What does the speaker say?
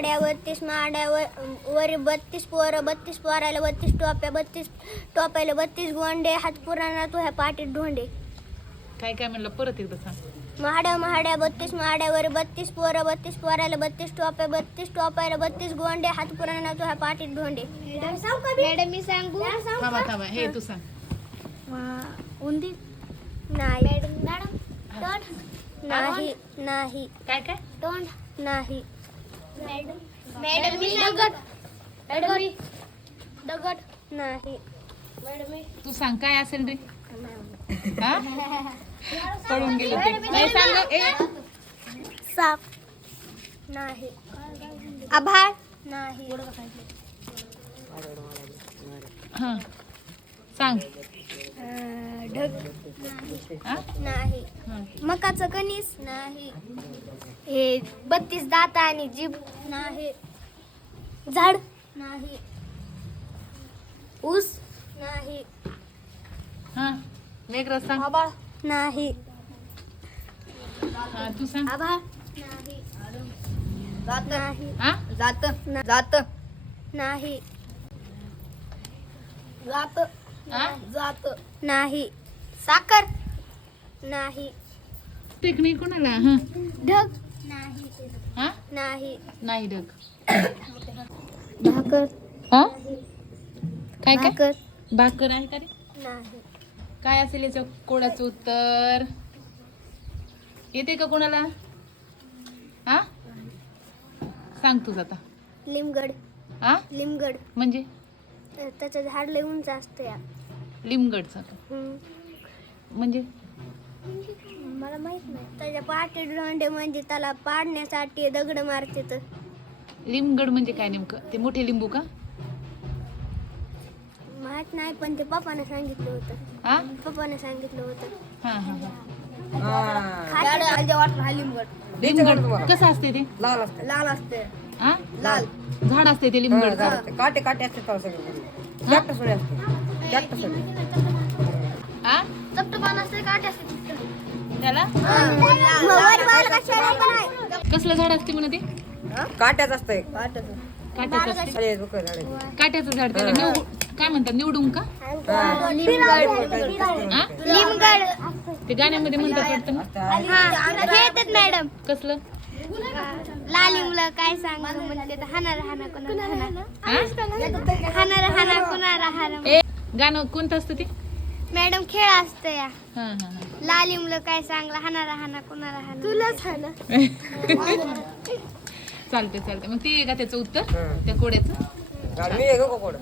महाड्या 32 महाड्या वर 32 पोरं 32 पोरायला 32 टोप्या 32 टोप्याला 32 गोंडे हात पुराणा तुझ्या पाठीत ढोंडे. काय काय म्हणलं परत एकदा सांग. महाड्या 32 महाड्यावर 32 पोरं 32 पोरायला 32 टोप्या 32 टोप्याला 32 गोंडे हात पुराणा तुझ्या पाठीत ढोंडे. मॅडम मी सांगू? थांबा थांबा हे तू सांग. उंदीर नाही. मॅडम तोंड नाही. नाही. काय काय तोंड नाही. मॅडम मी दगड. दगड नाही. तू सांग काय असेल रे. हा पळून गेलो ते नाही सांग. ए साप नाही. आभाळ नाही. हा सांग. ढग हा नाही. हा. मकाचं कणीस नाही. हे 32 दात आणि जीभ नाही. झाड नाही. ऊस नाही. हा वेगळं सांग. आभाळ नाही. हा तू सांग. आभाळ नाही. नाही. हा जात जात नाही. जात हा जात नाही. साखर नाही. टेक्निक कोणाला. हा ढग नाही. हा नाही. नाही ढग. भाकर हा काय काय भाकर भाकर आहे का रे. नाही. काय असेल याचं कोणाचं उत्तर येते का कोणाला. हा सांग तूच आता. लिमगड हा लिमगड म्हणजे त्याचं झाड लय उंच असतं या. लिमगडचा म्हणजे मला माहित नाही. त्याच्या पाठी ढोंडे म्हणजे त्याला पाडण्यासाठी दगड मारते तर. लिमगड म्हणजे काय नेमकं ते मोठे लिंबू का. माहित नाही पण ते पप्पाने सांगितलं होतं. हा पप्पाने सांगितलं होतं. हा हा लिमगड कसं असते ते. लाल असते. लाल असते. हा लाल झाड असते ते लिमगड. काटे काटे असते त्याला सगळे. कॅक्टस सोडे असते. कॅक्टस सोडे. हा चपटपान असते काटे असते. त्याला कसलं झाड असते म्हणे ते. काट्याच असतंय. काट्याचं असते. अरे डोकं झाडे. काट्याचं झाड त्याला काय म्हणतात निवडून का. हा लिमगड ते गाण्यामध्ये म्हणतात वाटतं ना. खेळतात मॅडम. कसलं लाली मुलं काय सांग म्हणते हाणार हाना कोणाला हा हाणार हाना कोणाला हाना. ए गाणं कोणतं असतं ते. मॅडम खेळ असतं या. हा हा हा लाली मुलं काय सांगला हाणारा हाना कोणाला हाना. तुलाच हाना. चालते चालते मग ते आहे का त्याचं उत्तर त्या कोड्याचं. मी आहे का कोण